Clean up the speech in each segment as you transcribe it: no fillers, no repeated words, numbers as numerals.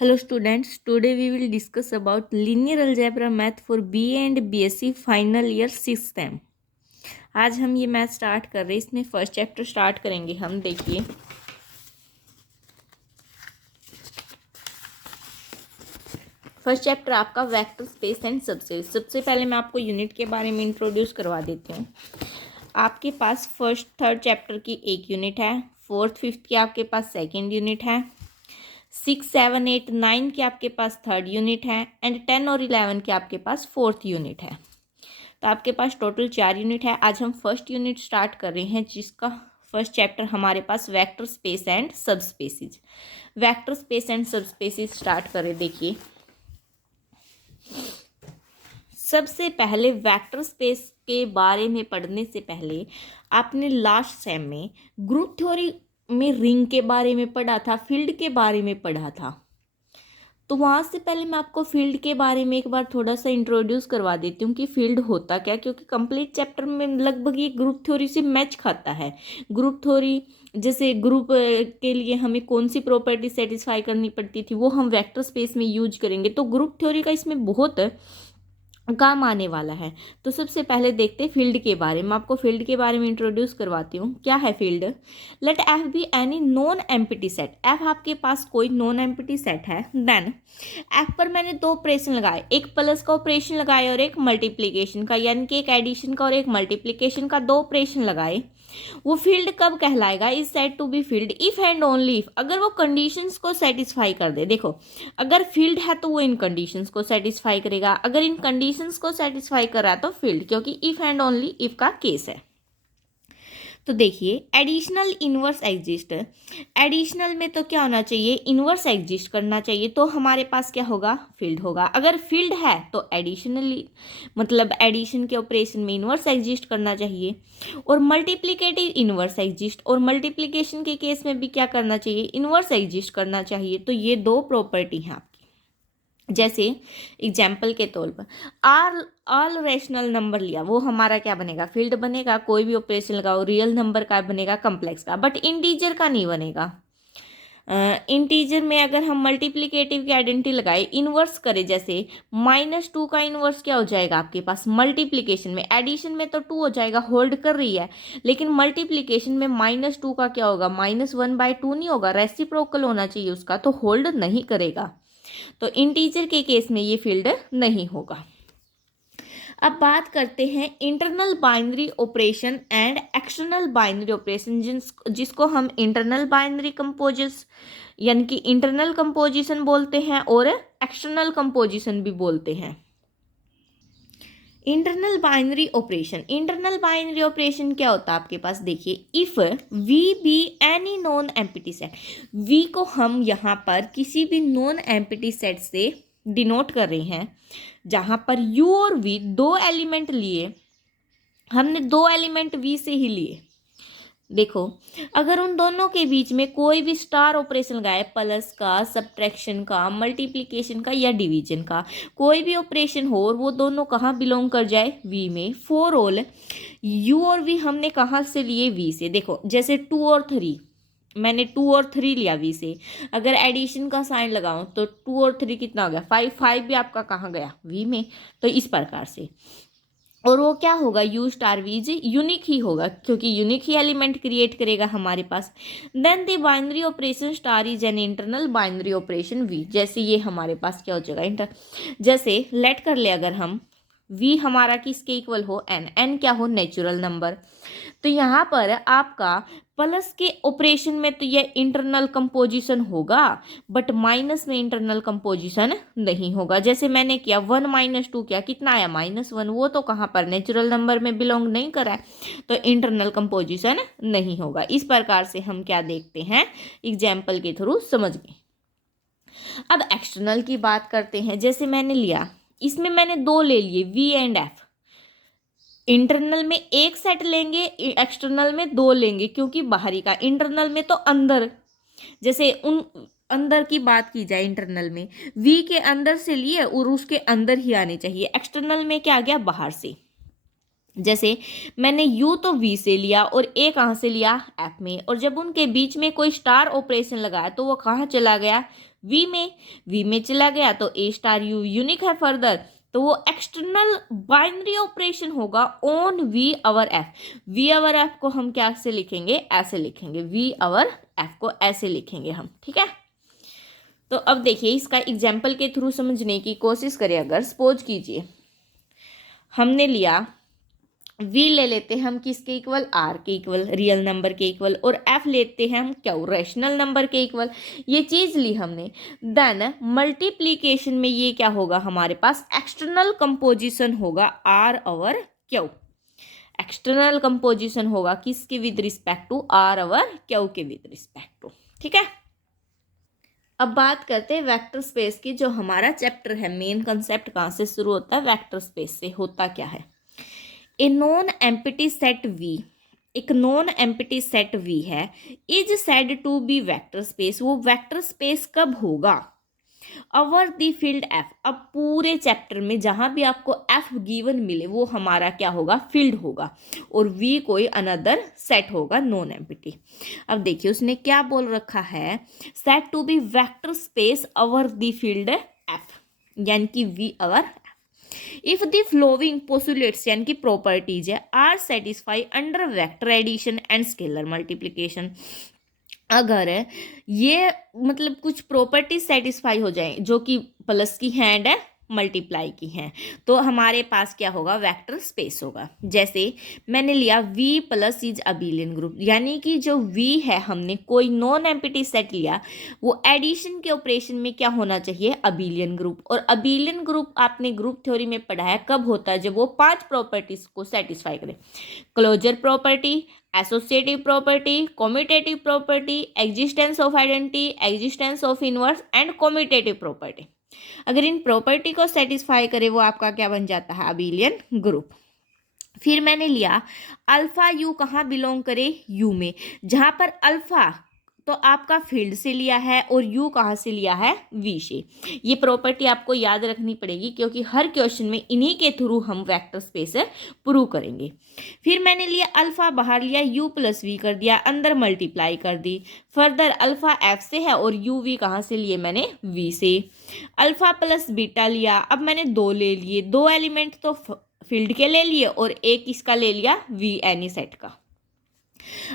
Hello students, today we will discuss about linear algebra math for BA and BSc final year 6th term। आज हम ये math start कर रहे हैं। इसमें फर्स्ट चैप्टर स्टार्ट करेंगे हम। देखिए फर्स्ट चैप्टर आपका वेक्टर स्पेस एंड सबस्पेस। सबसे पहले मैं आपको यूनिट के बारे में इंट्रोड्यूस करवा देती हूँ। आपके पास फर्स्ट थर्ड चैप्टर की एक यूनिट है, फोर्थ फिफ्थ की आपके पास सेकेंड यूनिट है, 6, 7, 8, 9 के आपके पास थर्ड यूनिट है एंड 10 और 11 के आपके पास फोर्थ यूनिट है। तो आपके पास टोटल 4 यूनिट है। आज हम फर्स्ट यूनिट स्टार्ट कर रहे हैं जिसका फर्स्ट चैप्टर हमारे पास vector space and subspaces. Vector space and subspaces start करें। देखिए सबसे पहले वेक्टर स्पेस के बारे में पढ़ने से पहले आपने लास्ट सेम में ग्रुप थ्योरी में रिंग के बारे में पढ़ा था, फील्ड के बारे में पढ़ा था। तो वहाँ से पहले मैं आपको फील्ड के बारे में एक बार थोड़ा सा इंट्रोड्यूस करवा देती हूँ कि फील्ड होता क्या, क्योंकि कंप्लीट चैप्टर में लगभग ये ग्रुप थ्योरी से मैच खाता है। ग्रुप थ्योरी जैसे ग्रुप के लिए हमें कौन सी प्रॉपर्टी सेटिस्फाई करनी पड़ती थी वो हम वेक्टर स्पेस में यूज करेंगे, तो ग्रुप थ्योरी का इसमें बहुत काम आने वाला है। तो सबसे पहले देखते हैं फील्ड के बारे में। आपको फील्ड के बारे में इंट्रोड्यूस करवाती हूँ। क्या है field? Let F be any non empty set. F आपके पास कोई नॉन एम्प्टी सेट है, देन एफ पर मैंने दो ऑपरेशन लगाए, एक प्लस का ऑपरेशन लगाए और एक मल्टीप्लीकेशन का, यानी कि एक एडिशन का और एक मल्टीप्लीकेशन का, दो ऑपरेशन लगाए। वो फील्ड कब कहलाएगा? Is said to be field if and only if, अगर वो कंडीशंस को सेटिस्फाई कर दे। देखो अगर फील्ड है तो वो इन कंडीशंस को सेटिस्फाई करेगा, अगर इन कंडीशंस को सेटिस्फाई कर रहा है तो फील्ड, क्योंकि इफ एंड ओनली इफ का केस है। तो देखिए एडिशनल इनवर्स एग्जिस्ट। एडिशनल में तो क्या होना चाहिए? इनवर्स एग्जिस्ट करना चाहिए, तो हमारे पास क्या होगा? फील्ड होगा। अगर फील्ड है तो एडिशनली मतलब एडिशन के ऑपरेशन में इनवर्स एग्जिस्ट करना चाहिए, और मल्टीप्लिकेटिव इनवर्स एग्जिस्ट और मल्टीप्लिकेशन के केस में भी क्या करना चाहिए? इनवर्स एग्जिस्ट करना चाहिए। तो ये दो प्रॉपर्टी हैं आपकी। जैसे एग्जाम्पल के तौर पर ऑल रेशनल नंबर लिया, वो हमारा क्या बनेगा? फील्ड बनेगा। कोई भी ऑपरेशन लगाओ, रियल नंबर का बनेगा, कम्प्लेक्स का, बट इंटीजर का नहीं बनेगा। इंटीजर में अगर हम मल्टीप्लिकेटिव की आइडेंटिटी लगाए, इनवर्स करें, जैसे -2 का इनवर्स क्या हो जाएगा आपके पास? मल्टीप्लिकेशन में। एडिशन में तो 2 हो जाएगा, होल्ड कर रही है, लेकिन मल्टीप्लिकेशन में -2 का क्या होगा? -1/2 नहीं होगा, रेसिप्रोकल होना चाहिए उसका, तो होल्ड नहीं करेगा। तो इंटीजर के केस में ये फील्ड नहीं होगा। अब बात करते हैं internal binary operation and external binary operation, जिसको हम इंटरनल बाइनरी कंपोजिशन यानी कि इंटरनल कंपोजिशन बोलते हैं और एक्सटर्नल कंपोजिशन भी बोलते हैं। Internal binary operation, internal binary operation क्या होता है आपके पास? देखिए if V be any non empty set, V को हम यहाँ पर किसी भी नॉन एम्प्टी सेट से डिनोट कर रहे हैं, जहाँ पर यू और वी दो एलिमेंट लिए, हमने दो एलिमेंट वी से ही लिए। देखो अगर उन दोनों के बीच में कोई भी स्टार ऑपरेशन लगाए, प्लस का, सब्ट्रैक्शन का, मल्टीप्लिकेशन का या डिवीजन का, कोई भी ऑपरेशन हो और वो दोनों कहाँ बिलोंग कर जाए? वी में। फॉर ऑल यू और वी हमने कहाँ से लिए? वी से। देखो जैसे 2 और 3, मैंने 2 और 3 लिया वी से, अगर एडिशन का साइन लगाऊं तो 2 और 3 कितना हो गया? 5। 5 भी आपका कहाँ गया? वी में। तो इस प्रकार से, और वो क्या होगा? U star v G unique ही होगा, क्योंकि यूनिक ही एलिमेंट क्रिएट करेगा हमारे पास। Then the binary operation star is an internal binary operation V. जैसे ये हमारे पास क्या हो जाएगा? इंटर, जैसे लेट कर ले अगर हम वी हमारा किसके इक्वल हो? एन। एन क्या हो? Natural number. तो यहाँ पर आपका प्लस के ऑपरेशन में तो ये इंटरनल कंपोजिशन होगा, बट माइनस में इंटरनल कंपोजिशन नहीं होगा। जैसे मैंने किया 1 - 2 क्या कितना आया? -1। वो तो कहाँ पर? नेचुरल नंबर में बिलोंग नहीं करा है, तो इंटरनल कंपोजिशन नहीं होगा। इस प्रकार से हम क्या देखते हैं? एग्जाम्पल के थ्रू समझ गए। अब एक्सटर्नल की बात करते हैं। जैसे मैंने लिया, इसमें मैंने दो ले लिए, वी एंड एफ। इंटरनल में एक सेट लेंगे, एक्सटर्नल में दो लेंगे, क्योंकि बाहरी का, इंटरनल में तो अंदर, जैसे उन अंदर की बात की जाए, इंटरनल में वी के अंदर से लिए और उसके अंदर ही आने चाहिए, एक्सटर्नल में क्या आ गया? बाहर से। जैसे मैंने यू तो वी से लिया और ए कहाँ से लिया, एफ में, और जब उनके बीच में कोई स्टार ऑपरेशन लगाया तो वो कहाँ चला गया, वी में चला गया, तो ए स्टार यू यूनिक है फर्दर, तो वो एक्सटर्नल बाइनरी ऑपरेशन होगा on V over F. V over F को हम क्या से लिखेंगे, ऐसे लिखेंगे, वी अवर एफ को ऐसे लिखेंगे हम, ठीक है। तो अब देखिए इसका एग्जाम्पल के थ्रू समझने की कोशिश करें। अगर सपोज कीजिए हमने लिया v ले लेते हैं हम किसके इक्वल, r के इक्वल, रियल नंबर के इक्वल, और f लेते हैं हम क्या, रैशनल नंबर के इक्वल। ये चीज़ ली हमने, देन मल्टीप्लीकेशन में ये क्या होगा, हमारे पास एक्सटर्नल कंपोजिशन होगा r over q। External composition होगा किसके with respect to, r over q के विद रिस्पेक्ट टू, ठीक है। अब बात करते हैं वेक्टर स्पेस की। जो हमारा चैप्टर है, मेन कंसेप्ट कहाँ से शुरू होता है, वेक्टर स्पेस से। होता क्या है, a non empty set V, एक नॉन एम्प्टी सेट वी है, is said to be vector space. वो वेक्टर स्पेस कब होगा, अवर दी फील्ड एफ। अब पूरे चैप्टर में जहां भी आपको एफ गिवन मिले वो हमारा क्या होगा, फील्ड होगा, और वी कोई अनदर सेट होगा नॉन एम्प्टी। अब देखिए उसने क्या बोल रखा है, set to be vector space over the field F, यानी कि V over if the following postulates यानी कि प्रॉपर्टीज है are satisfy under vector addition and scalar multiplication. अगर ये मतलब कुछ प्रॉपर्टीज सेटिस्फाई हो जाए जो कि प्लस की हैंड है, मल्टीप्लाई की हैं, तो हमारे पास क्या होगा, वेक्टर स्पेस होगा। जैसे मैंने लिया v प्लस इज अबीलियन ग्रुप, यानी कि जो v है हमने कोई नॉन एम्प्टी सेट लिया, वो एडिशन के ऑपरेशन में क्या होना चाहिए, अबीलियन ग्रुप। और अबीलियन ग्रुप आपने ग्रुप थ्योरी में पढ़ा है, कब होता है, जब वो 5 प्रॉपर्टीज को सेटिस्फाई करे, closure property, associative property, commutative property, existence of identity, existence of inverse and commutative property. अगर इन प्रॉपर्टी को सेटिस्फाई करे वो आपका क्या बन जाता है, अबीलियन ग्रुप। फिर मैंने लिया अल्फा यू कहाँ बिलोंग करे, यू में, जहां पर अल्फा तो आपका फील्ड से लिया है और यू कहाँ से लिया है, वी से। ये प्रॉपर्टी आपको याद रखनी पड़ेगी क्योंकि हर क्वेश्चन में इन्हीं के थ्रू हम वेक्टर स्पेस प्रूव करेंगे। फिर मैंने लिया अल्फा बाहर लिया, यू प्लस वी कर दिया, अंदर मल्टीप्लाई कर दी। फर्दर अल्फा एफ से है और यू वी कहाँ से लिए मैंने, वी से। अल्फा प्लस बीटा लिया, अब मैंने 2 ले लिए, 2 एलिमेंट तो फील्ड के ले लिए और एक किसका ले लिया, वी एनी सेट का।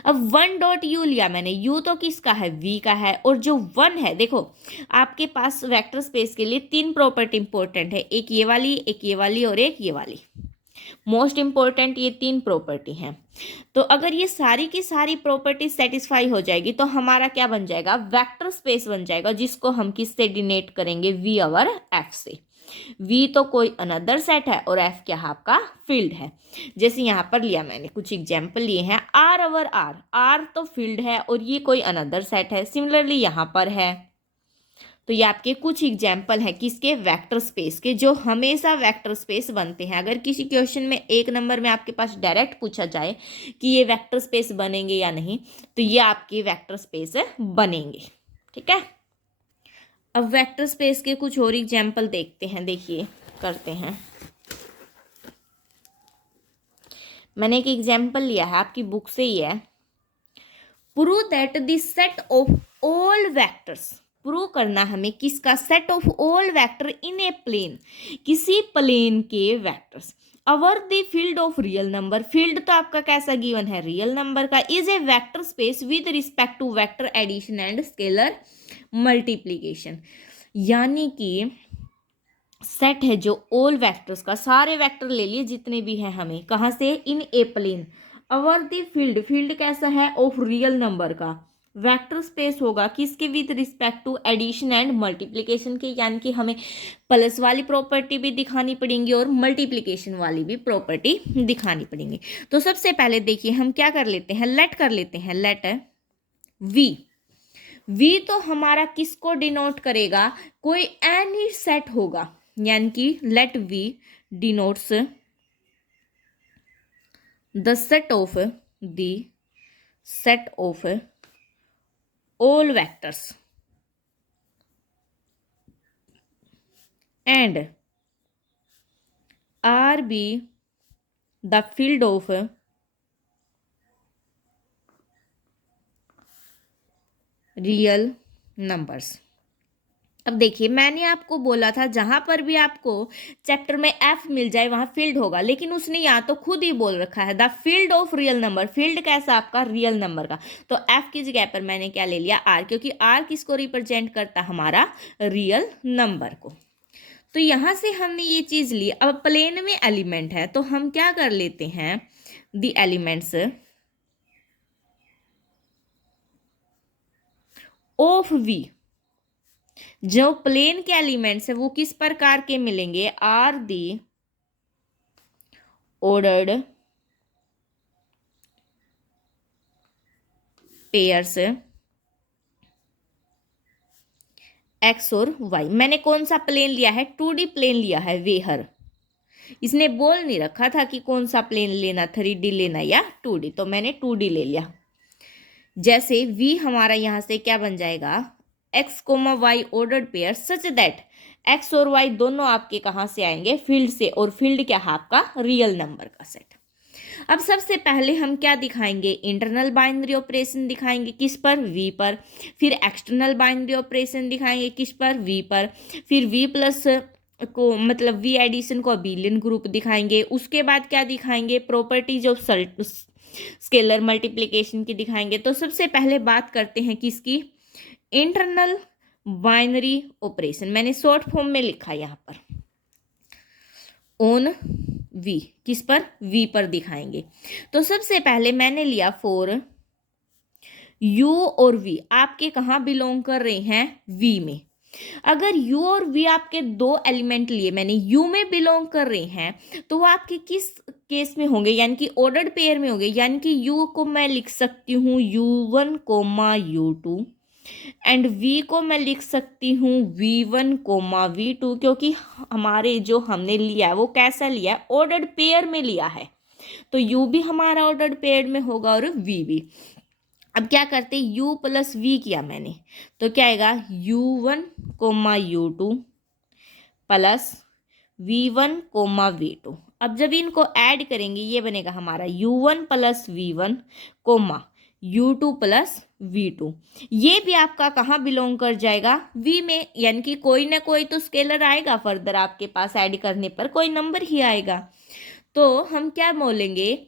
अब 1 डॉट यू लिया मैंने, यू तो किसका है, वी का है, और जो 1 है, देखो आपके पास वेक्टर स्पेस के लिए 3 प्रॉपर्टी इंपॉर्टेंट है, एक ये वाली, एक ये वाली और एक ये वाली। मोस्ट इंपॉर्टेंट ये 3 प्रॉपर्टी हैं। तो अगर ये सारी की सारी प्रॉपर्टी सेटिस्फाई हो जाएगी तो हमारा क्या बन जाएगा, वेक्टर स्पेस बन जाएगा, जिसको हम किससे डिनोट करेंगे, वी ओवर एफ से। वी तो कोई अनदर सेट है और एफ क्या है, आपका फील्ड है। जैसे यहाँ पर लिया मैंने कुछ एग्जाम्पल लिए हैं, आर ओवर आर, आर तो फील्ड है और ये कोई अनदर सेट है। सिमिलरली यहाँ पर है। तो ये आपके कुछ एग्जाम्पल हैं किसके, वेक्टर स्पेस के, जो हमेशा वेक्टर स्पेस बनते हैं। अगर किसी क्वेश्चन में 1 नंबर में आपके पास डायरेक्ट पूछा जाए कि ये वेक्टर स्पेस बनेंगे या नहीं, तो ये आपके वेक्टर स्पेस बनेंगे, ठीक है। अब वेक्टर स्पेस के कुछ और एग्जाम्पल देखते हैं, देखिए करते हैं। मैंने एक एग्जाम्पल लिया है, आपकी बुक से ही है। Prove that the set of all vectors, prove करना हमें किसका, set of all vector in a plane, किसी प्लेन के vectors. Over the field of real number, field तो आपका कैसा गिवन है, रियल नंबर का, is a vector space with respect to vector addition and scalar multiplication. यानी कि set है जो ऑल वेक्टर्स का, सारे वेक्टर ले लिए जितने भी हैं हमें, कहाँ से, in a plane. Over the field, field कैसा है, ऑफ रियल नंबर का, वेक्टर स्पेस होगा किसके, with respect to addition and multiplication के, यानी कि हमें प्लस वाली प्रॉपर्टी भी दिखानी पड़ेंगी और मल्टीप्लिकेशन वाली भी प्रॉपर्टी दिखानी पड़ेंगी। तो सबसे पहले देखिए हम क्या कर लेते हैं, लेट कर लेते हैं, लेट वी। वी तो हमारा किसको डिनोट करेगा, कोई एनी सेट होगा, यानी कि let V denotes the set of all vectors and are be the field of real numbers. अब देखिए, मैंने आपको बोला था जहां पर भी आपको चैप्टर में एफ मिल जाए वहां फील्ड होगा, लेकिन उसने यहाँ तो खुद ही बोल रखा है the field of real number. Field कैसा? आपका रियल नंबर का। तो एफ की जगह पर मैंने क्या ले लिया? आर, क्योंकि आर किसको रिप्रेजेंट करता? हमारा रियल नंबर को। तो यहां से हमने ये चीज ली। अब प्लेन में एलिमेंट है तो हम क्या कर लेते हैं? द एलिमेंट्स ऑफ वी, जो प्लेन के एलिमेंट्स है वो किस प्रकार के मिलेंगे? Are the ordered pairs x और वाई। मैंने कौन सा प्लेन लिया है? 2D प्लेन लिया है, वेहर। इसने बोल नहीं रखा था कि कौन सा प्लेन लेना, 3D लेना या 2D, तो मैंने 2D ले लिया। जैसे v हमारा यहां से क्या बन जाएगा? x comma y ordered pair such that x और y दोनों आपके कहाँ से आएंगे? फील्ड से। और फील्ड क्या है? आपका रियल नंबर का सेट। अब सबसे पहले हम क्या दिखाएंगे? इंटरनल बाइनरी ऑपरेशन दिखाएंगे। किस पर? v पर। फिर एक्सटर्नल बाइनरी ऑपरेशन दिखाएंगे। किस पर? v पर। फिर v प्लस को मतलब v एडिशन को अबेलियन ग्रुप दिखाएंगे। उसके बाद क्या दिखाएंगे? प्रॉपर्टीज ऑफ स्केलर मल्टीप्लिकेशन की दिखाएंगे। तो सबसे पहले बात करते हैं किसकी? Internal binary operation. मैंने शॉर्ट फॉर्म में लिखा यहाँ पर ऑन वी। किस पर? वी पर दिखाएंगे। तो सबसे पहले मैंने लिया फॉर यू और वी आपके कहाँ बिलोंग कर रहे हैं? वी में। अगर u और v आपके दो एलिमेंट लिए, मैंने u में बिलोंग कर रहे हैं, तो वो आपके किस केस में होंगे? यानी कि ऑर्डर्ड पेयर में होंगे। यानी कि u को मैं लिख सकती हूँ u1 coma u2 and v को मैं लिख सकती हूँ v1 कोमा v2, क्योंकि हमारे जो हमने लिया है वो कैसा लिया है? ऑर्डर्ड पेयर में लिया है। तो u भी हमारा ऑर्डर्ड पेयर में होगा और v भी। अब क्या करते? u प्लस v किया मैंने, तो क्या आएगा? u1 coma u2 plus v1 coma v2। अब जब इनको ऐड करेंगे ये बनेगा हमारा u1 plus v1 coma u2 plus v2। ये भी आपका कहाँ बिलोंग कर जाएगा? v में। यानी कि कोई ना कोई तो स्केलर आएगा फर्दर आपके पास, ऐड करने पर कोई नंबर ही आएगा। तो हम क्या बोलेंगे?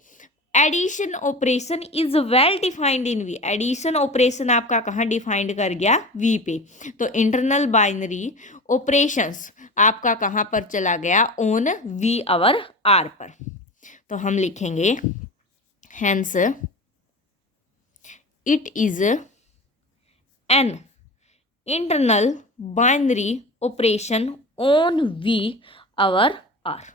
Addition operation is well defined in V. Addition operation आपका कहाँ डिफाइंड कर गया? वी पे। तो इंटरनल बाइनरी ऑपरेशंस आपका कहाँ पर चला गया? ऑन वी अवर आर पर। तो हम लिखेंगे hence it is an internal binary operation on V over R.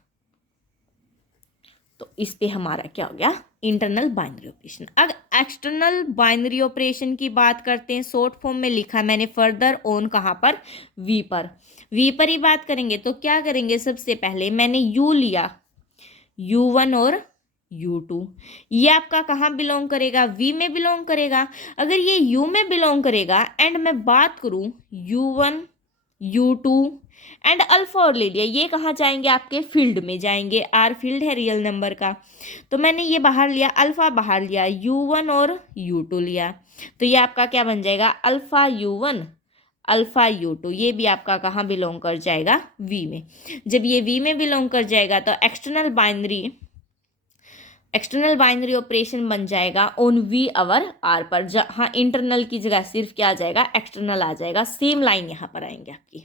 तो इस पे हमारा क्या हो गया? Internal binary operation. अब एक्सटर्नल बाइनरी ऑपरेशन की बात करते हैं। शॉर्ट फॉर्म में लिखा मैंने फर्दर ऑन कहाँ पर? वी पर। वी पर ही बात करेंगे। तो क्या करेंगे? सबसे पहले मैंने u लिया, u1 और u2। ये आपका कहाँ बिलोंग करेगा? v में बिलोंग करेगा। अगर ये u में बिलोंग करेगा एंड मैं बात करूँ u1 u2 एंड अल्फा और ले लिया, ये कहाँ जाएंगे? आपके फील्ड में जाएंगे। आर फील्ड है रियल नंबर का। तो मैंने ये बाहर लिया, अल्फा बाहर लिया, u1 और u2 लिया। तो ये आपका क्या बन जाएगा? Alpha u1 alpha u2। ये भी आपका कहाँ बिलोंग कर जाएगा? v में। जब ये v में बिलोंग कर जाएगा तो एक्सटर्नल बाइनरी ऑपरेशन बन जाएगा ऑन वी अवर आर पर, जहाँ इंटरनल की जगह सिर्फ क्या आ जाएगा? एक्सटर्नल आ जाएगा। सेम लाइन यहाँ पर आएंगे आपकी।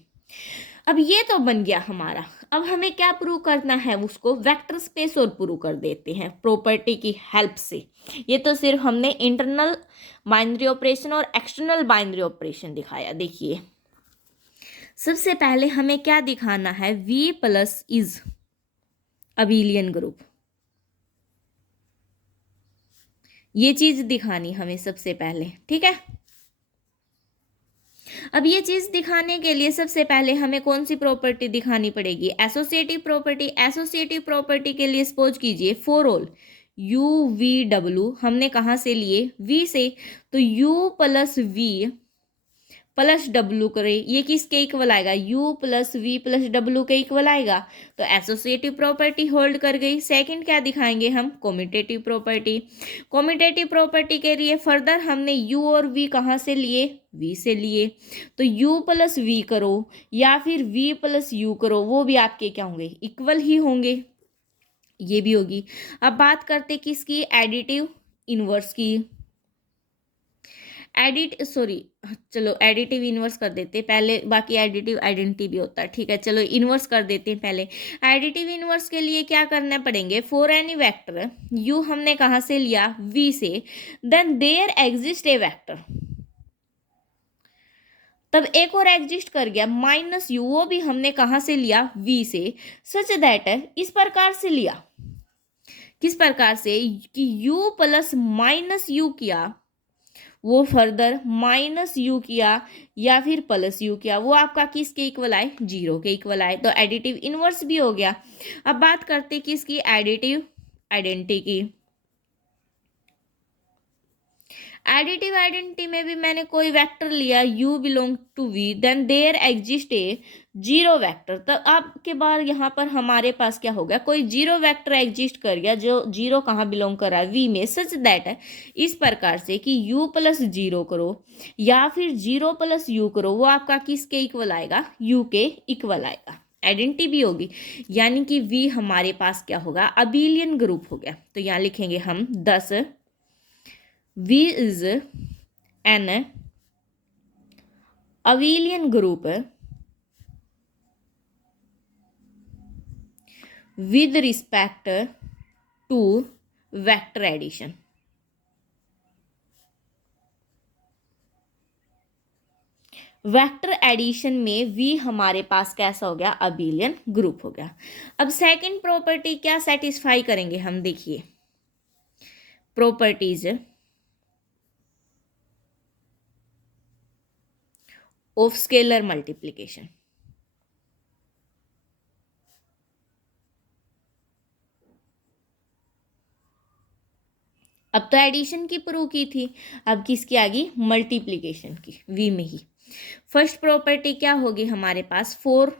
अब ये तो बन गया हमारा। अब हमें क्या प्रूव करना है? उसको वेक्टर स्पेस और प्रूव कर देते हैं प्रॉपर्टी की हेल्प से। ये तो सिर्फ हमने इंटरनल बाइनरी ऑपरेशन और एक्सटर्नल बाइनरी ऑपरेशन दिखाया। देखिए सबसे पहले हमें क्या दिखाना है? v plus is abelian group. ये चीज दिखानी हमें सबसे पहले, ठीक है। अब ये चीज दिखाने के लिए सबसे पहले हमें कौन सी प्रॉपर्टी दिखानी पड़ेगी? Associative property. एसोसिएटिव प्रॉपर्टी के लिए सपोज कीजिए for all u v w हमने कहाँ से लिए? v से। तो u प्लस v प्लस डब्ल्यू करें, ये किसके इक्वल आएगा, u प्लस वी प्लस डब्ल्यू के इक्वल आएगा। तो एसोसिएटिव प्रॉपर्टी होल्ड कर गई। सेकंड क्या दिखाएंगे हम, कॉम्यूटेटिव प्रॉपर्टी। कॉम्यूटेटिव प्रॉपर्टी के लिए फर्दर हमने u और v कहाँ से लिए, v से लिए। तो u प्लस वी करो या फिर v प्लस u करो, वो भी आपके क्या होंगे, इक्वल ही होंगे, ये भी होगी। अब बात करते किसकी, एडिटिव इनवर्स की। चलो एडिटिव इनवर्स कर देते पहले, बाकी एडिटिव आइडेंटिटी भी होता है, ठीक है। चलो इनवर्स कर देते हैं पहले। एडिटिव इनवर्स के लिए क्या करना पड़ेंगे, फॉर एनी वेक्टर u हमने कहाँ से लिया, v से, then there exist a vector, तब एक और एग्जिस्ट कर गया माइनस u, वो भी हमने कहाँ से लिया, v से, सच दैट इस प्रकार से लिया, किस प्रकार से कि u प्लस माइनस यू किया, वो फर्दर माइनस यू किया या फिर प्लस यू किया, वो आपका किसके इक्वल आए, 0 के इक्वल आए। तो एडिटिव इनवर्स भी हो गया। अब बात करते किसकी, एडिटिव आइडेंटिटी की। एडिटिव आइडेंटिटी में भी मैंने कोई वेक्टर लिया, u belong to v, then there exist a 0 vector. तो आपके बाद यहाँ पर हमारे पास क्या हो गया, कोई 0 वेक्टर एग्जिस्ट कर गया जो 0 कहाँ बिलोंग कर रहा है, v में, सच दैट है इस प्रकार से कि u प्लस 0 करो या फिर 0 प्लस u करो, वो आपका किसके इक्वल आएगा, u के इक्वल आएगा, आइडेंटिटी भी होगी। यानी कि v हमारे पास क्या होगा, अबिलियन ग्रुप हो गया। तो यहाँ लिखेंगे हम 10 V is an abelian group with respect to vector addition। Vector addition में v हमारे पास कैसा हो गया, अबिलियन ग्रुप हो गया। अब सेकंड प्रॉपर्टी क्या सेटिस्फाई करेंगे हम, देखिए प्रॉपर्टीज ऑफ स्केलर मल्टीप्लिकेशन। अब तो एडिशन की प्रूव की थी, अब किसकी आ गई, मल्टीप्लिकेशन की, v में ही। फर्स्ट प्रॉपर्टी क्या होगी हमारे पास, फॉर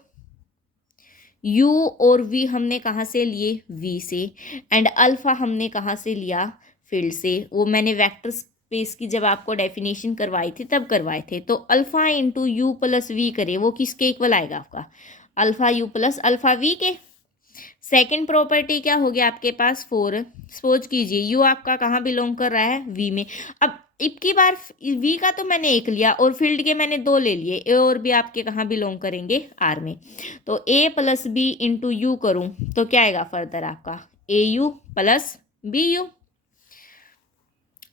u और v हमने कहाँ से लिए, v से, एंड अल्फा हमने कहाँ से लिया, फील्ड से। वो मैंने वेक्टर स्पेस की जब आपको डेफिनेशन करवाई थी तब करवाए थे। तो alpha into u plus v करे, वो किसके इक्वल आएगा आपका, alpha u plus alpha v के। सेकंड प्रॉपर्टी क्या हो गया आपके पास, फोर, सपोज कीजिए यू आपका कहाँ बिलोंग कर रहा है, वी में। अब इबकी बार वी का तो मैंने एक लिया और फील्ड के मैंने 2 ले लिए, ए और बी आपके कहाँ बिलोंग करेंगे, आर में। तो a plus b into u करूँ तो क्या आएगा फर्दर आपका, a u plus b u.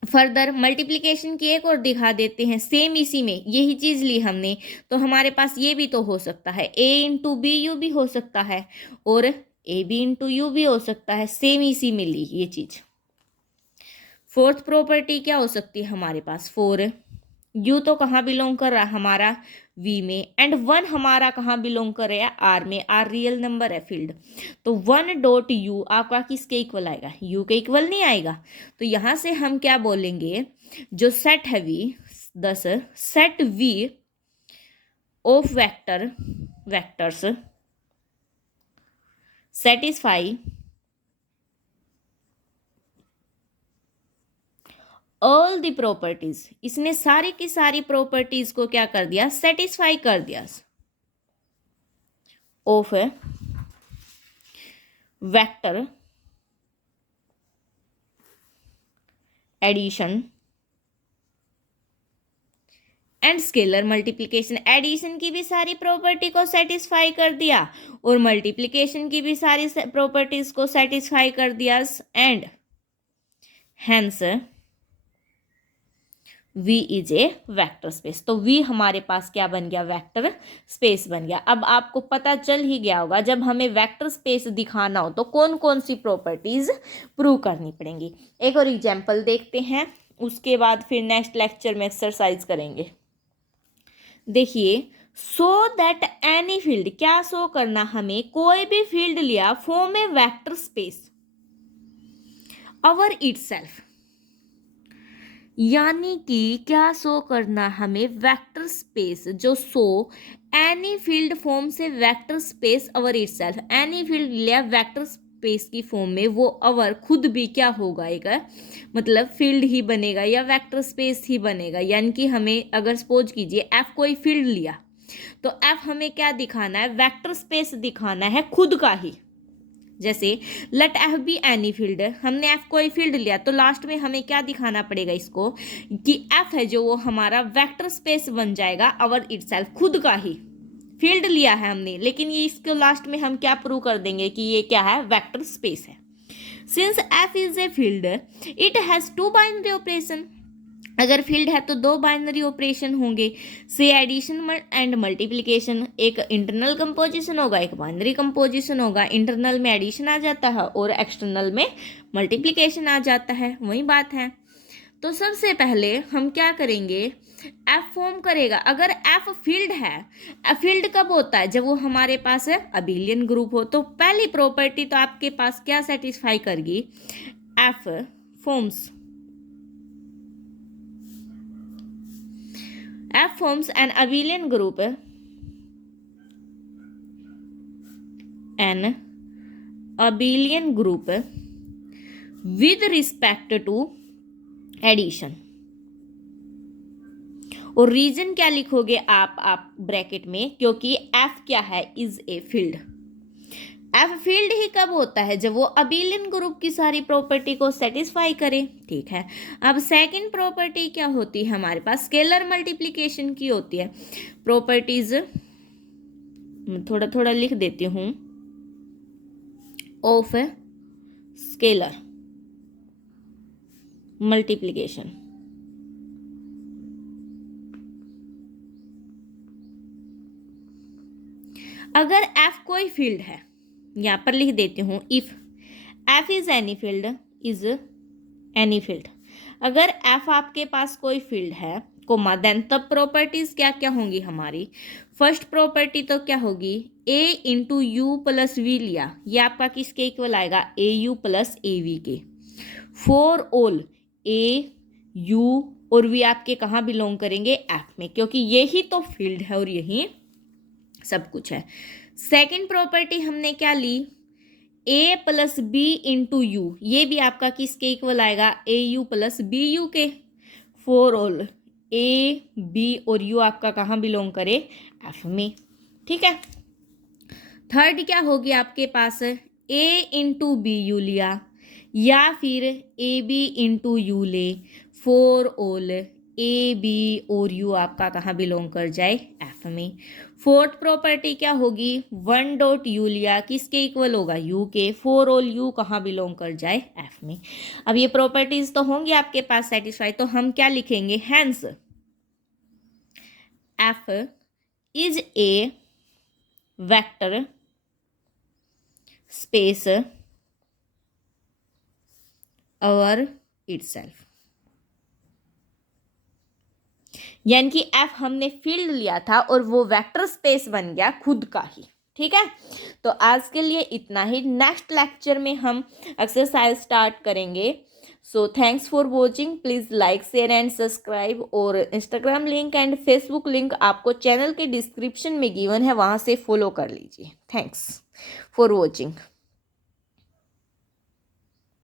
Further multiplication की एक और दिखा देते हैं, सेम इसी में यही चीज़ ली हमने, तो हमारे पास ये भी तो हो सकता है, ए इंटू बी यू भी हो सकता है और ए बी इंटू यू भी हो सकता है, सेम इसी में ली ये चीज़। फोर्थ प्रॉपर्टी क्या हो सकती है हमारे पास, फोर, यू तो कहाँ बिलोंग कर रहा है हमारा, वी में, एंड 1 हमारा कहाँ बिलोंग कर रहा है, आर में, आर रियल नंबर है फील्ड। तो 1 डॉट यू आपका किसके इक्वल आएगा, यू के इक्वल नहीं आएगा। तो यहाँ से हम क्या बोलेंगे, जो सेट है V, 10 set V of vectors satisfy all the properties, इसने सारी की सारी प्रॉपर्टीज को क्या कर दिया, सेटिस्फाई कर दिया, of vector addition and scalar multiplication. Addition की भी सारी प्रॉपर्टी को सेटिस्फाई कर दिया और मल्टीप्लिकेशन की भी सारी प्रॉपर्टीज को सेटिस्फाई कर दिया, and hence V is a vector space. तो V हमारे पास क्या बन गया, वेक्टर स्पेस बन गया। अब आपको पता चल ही गया होगा जब हमें वेक्टर स्पेस दिखाना हो तो कौन कौन सी प्रॉपर्टीज प्रूव करनी पड़ेंगी। एक और एग्जांपल देखते हैं, उसके बाद फिर नेक्स्ट लेक्चर में एक्सरसाइज करेंगे। देखिए, सो दैट एनी फील्ड, क्या शो करना हमें, कोई भी फील्ड लिया फॉर्म ए वेक्टर स्पेस ओवर इटसेल्फ, यानी कि क्या शो करना हमें, वेक्टर स्पेस जो शो एनी फील्ड फॉर्म से vector space over itself, any field लिया वेक्टर स्पेस की फॉर्म में, वो अवर खुद भी क्या होगा, एक मतलब फील्ड ही बनेगा या वेक्टर स्पेस ही बनेगा। यानी कि हमें अगर सपोज कीजिए एफ कोई फील्ड लिया तो एफ हमें क्या दिखाना है, वेक्टर स्पेस दिखाना है खुद का ही। जैसे let F be any field, हमने एफ कोई फील्ड लिया तो लास्ट में हमें क्या दिखाना पड़ेगा इसको कि एफ है जो वो हमारा वेक्टर स्पेस बन जाएगा अवर इटसेल्फ, खुद का ही फील्ड लिया है हमने, लेकिन ये इसको लास्ट में हम क्या प्रूव कर देंगे कि ये क्या है, वेक्टर स्पेस है। Since F is a field it has two binary operation, अगर फील्ड है तो दो बाइनरी ऑपरेशन होंगे, से एडिशन एंड मल्टीप्लिकेशन, एक इंटरनल कंपोजिशन होगा एक बाइनरी कंपोजिशन होगा, इंटरनल में एडिशन आ जाता है और एक्सटर्नल में मल्टीप्लिकेशन आ जाता है, वही बात है। तो सबसे पहले हम क्या करेंगे, एफ फॉर्म करेगा, अगर एफ फील्ड है, फील्ड कब होता है, जब वो हमारे पास है अबिलियन ग्रुप हो। तो पहली प्रॉपर्टी तो आपके पास क्या सेटिस्फाई करेगी, F forms an abelian group, with respect to addition। और रीजन क्या लिखोगे आप ब्रैकेट में, क्योंकि एफ क्या है, is a field. F field ही कब होता है, जब वो अबिलियन ग्रुप की सारी प्रॉपर्टी को सेटिस्फाई करे, ठीक है। अब सेकंड प्रॉपर्टी क्या होती है हमारे पास, स्केलर मल्टीप्लिकेशन की होती है। प्रॉपर्टीज थोड़ा थोड़ा लिख देती हूँ, ऑफ स्केलर मल्टीप्लिकेशन। अगर एफ कोई फील्ड है, यहां पर लिख देती हूं, if F is any field, is any field, अगर एफ आपके पास कोई फील्ड है कोमा, देन तब प्रॉपर्टीज क्या क्या होंगी हमारी। फर्स्ट प्रॉपर्टी तो क्या होगी, ए इंटू यू प्लस वी लिया, ये आपका किसके इक्वल आएगा, ए यू प्लस ए वी के। फॉर ऑल ए यू और वी आपके कहाँ बिलोंग करेंगे, एफ में, क्योंकि यही तो फील्ड है और यही सब कुछ है। सेकेंड प्रॉपर्टी हमने क्या ली, ए प्लस बी इंटू यू, ये भी आपका किसके इक्वल आएगा, ए यू प्लस बी यू के। फॉर ऑल ए बी और यू आपका कहाँ बिलोंग करे, एफ में, ठीक है। थर्ड क्या होगी आपके पास, ए इंटू बी यू लिया या फिर ए बी इंटू यू ले। फॉर ऑल ए बी और यू आपका कहाँ बिलोंग कर जाए, एफ में। फोर्थ प्रॉपर्टी क्या होगी, वन डॉट यू लिया, किसके इक्वल होगा, यू के। फॉर ऑल यू कहाँ बिलोंग कर जाए, एफ में। अब ये प्रॉपर्टीज तो होंगी आपके पास सेटिस्फाई, तो हम क्या लिखेंगे, hence F is a vector space over itself. यानी कि एफ हमने फील्ड लिया था और वो वेक्टर स्पेस बन गया खुद का ही, ठीक है। तो आज के लिए इतना ही, नेक्स्ट लेक्चर में हम एक्सरसाइज स्टार्ट करेंगे। So thanks for watching, please like share and subscribe. और Instagram link and Facebook link आपको चैनल के डिस्क्रिप्शन में गिवन है, वहाँ से फॉलो कर लीजिए। Thanks for watching.